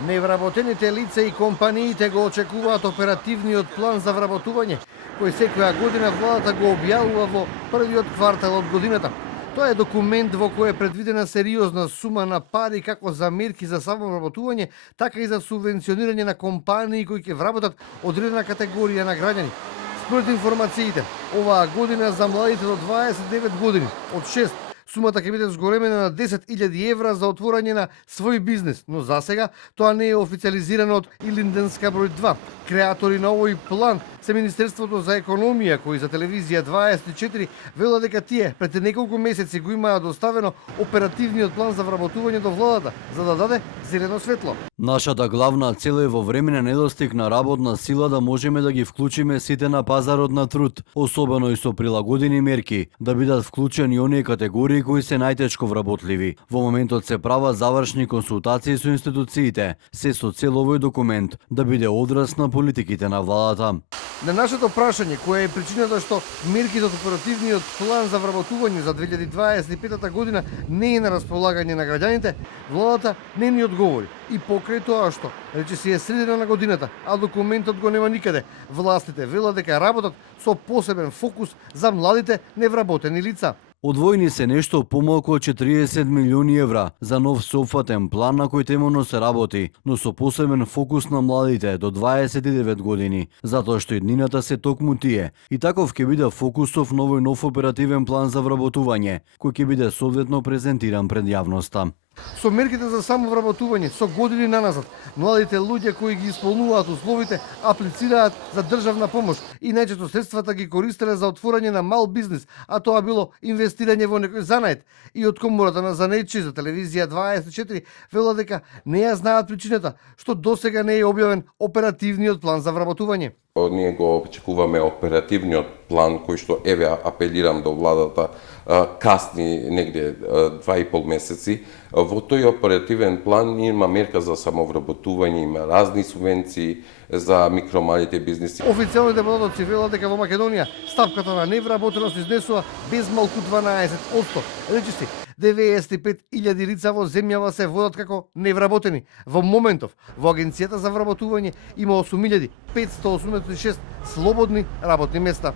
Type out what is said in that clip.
Невработените лица и компаниите го очекуваат оперативниот план за вработување, кој секоја година владата го објавува во првиот квартал од годината. Тоа е документ во кој е предвидена сериозна сума на пари како за мерки за самовработување, така и за субвенционирање на компании кои ќе вработат одредена категорија на граѓани. Според информациите, оваа година за младите до 29 години од 6 сумата ќе биде зголемена на 10.000 евра за отворање на свој бизнес, но засега тоа не е официализирано од Илинденска број 2. Креатори на овој план се Министерството за економија, кои за телевизија 24 велат дека тие пред неколку месеци го имаа доставено оперативниот план за вработување до владата, за да даде зелено светло. Нашата главна цел е во време на недостиг на работна сила да можеме да ги вклучиме сите на пазарот на труд, особено и со прилагодени мерки, да бидат вклучени оние категории кои се најтешко вработливи. Во моментот се прават завршни консултации со институциите, се со цел овој документ да биде одраз на политиките на владата. На нашето прашање, која е причината што мерките од оперативниот план за вработување за 2025 година не е на располагање на граѓаните, владата не ни одговори. И покрај тоа што рече си е средина на годината, а документот го нема никаде, властите велат дека работат со посебен фокус за младите невработени лица. Одвојни се нешто помалку од 40 милиони евра за нов соопфатен план на кој темено се работи, но со посебен фокус на младите до 29 години, затоа што иднината се токму тие. И таков ќе биде фокусов на овој нов оперативен план за вработување, кој ќе биде соодветно презентиран пред јавноста. Со мерките за самовработување со години наназад, младите луѓе кои ги исполнуваат условите аплицираат за државна помош и најчесто средствата ги користеле за отворање на мал бизнис, а тоа било инвестирање во некој занает. И од Комората на занаетчи за телевизија 24 велат дека не ја знаат причината што досега не е објавен оперативниот план за вработување. Ние го очекуваме оперативниот план кој што еве апелирам до владата касни негде 2,5 месеци. Во тој оперативен план има мерка за самовработување, има разни субвенции за микромалите бизнеси. Официјалните податоци велат дека во Македонија стапката на невработеност изнесува безмалку 12%. Речиси, 95.000 лица во земјава се водат како невработени. Во моментов, во Агенцијата за вработување има 8.586 слободни работни места.